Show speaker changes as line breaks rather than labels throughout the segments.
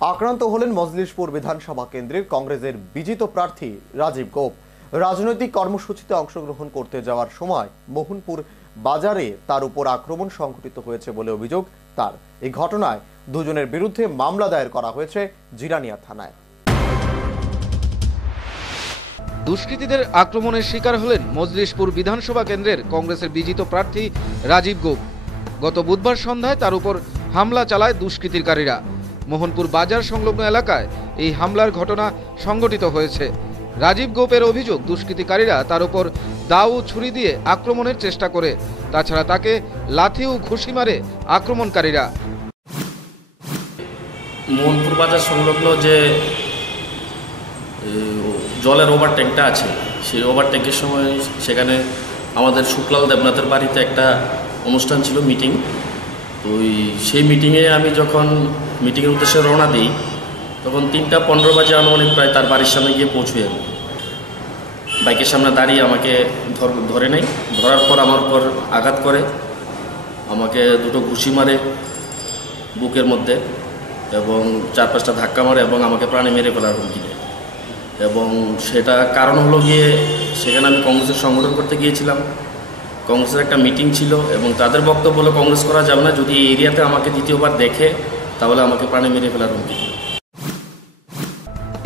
আক্রান্ত হলেন মজলিশপুর বিধানসভা কেন্দ্রের কংগ্রেসের বিজিত প্রার্থী রাজীব গোপ। রাজনৈতিক কর্মসূচিতে অংশগ্রহণ করতে যাওয়ার সময় মোহনপুর বাজারে তার উপর আক্রমণ সংঘটিত হয়েছে বলে অভিযোগ তার। এই ঘটনায় দুজনের বিরুদ্ধে মামলা দায়ের করা হয়েছে জিরানিয়া থানায়।
দুষ্কৃতীদের আক্রমণের শিকার হলেন মজলিশপুর বিধানসভা কেন্দ্রের কংগ্রেসের বিজিত প্রার্থী রাজীব গোপ। গত বুধবার সন্ধ্যায় তার উপর হামলা চালায় দুষ্কৃতিকারীরা। মোহনপুর বাজার সংলগ্ন এলাকায় এই হামলার ঘটনা সংঘটিত হয়েছে। রাজীব গোপের অভিযোগ, দুষ্কৃতিকারীরা তার উপর দাও ছুরি দিয়ে আক্রমণের চেষ্টা করে। তাছাড়া তাকে লাথি ও ঘুষি মারে আক্রমণকারীরা।
মোহনপুর বাজার সংলগ্ন যে জলের ওভার ট্যাঙ্কটা আছে, সেই ওভার ট্যাঙ্কের সময় সেখানে আমাদের শুক্লাল দেবনাথের বাড়িতে একটা অনুষ্ঠান ছিল, মিটিং। তো সেই মিটিংয়ে আমি যখন মিটিংয়ের উদ্দেশ্যে রওনা দিই, তখন তিনটা পনেরো বাজে আনুমানিক প্রায় তার বাড়ির সামনে গিয়ে পৌঁছই আমি। বাইকের সামনে দাঁড়িয়ে আমাকে ধর নেয়। ধরার পর আমার উপর আঘাত করে, আমাকে দুটো ঘুষি মারে বুকের মধ্যে এবং চার পাঁচটা ধাক্কা মারে এবং আমাকে প্রাণে মেরে ফেলার হুমকি দেয়। এবং সেটা কারণ হলো গিয়ে সেখানে আমি কংগ্রেসের সংগঠন করতে গিয়েছিলাম। কংগ্রেসের একটা মিটিং ছিল এবং তাদের বক্তব্য হলো, কংগ্রেস করা যাবে না। যদি এই এরিয়াতে আমাকে দ্বিতীয়বার দেখে তাহলে আমাকে প্রাণে মেরে ফেলার হুমকি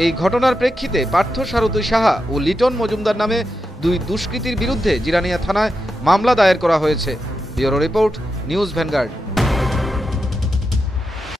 এই ঘটনার প্রেক্ষিতে পার্থ সারথী সাহা ও লিটন মজুমদার নামে দুই দুষ্কৃতীর বিরুদ্ধে জিরানিয়া থানায় মামলা দায়ের করা হয়েছে। Bureau report, news Vanguard.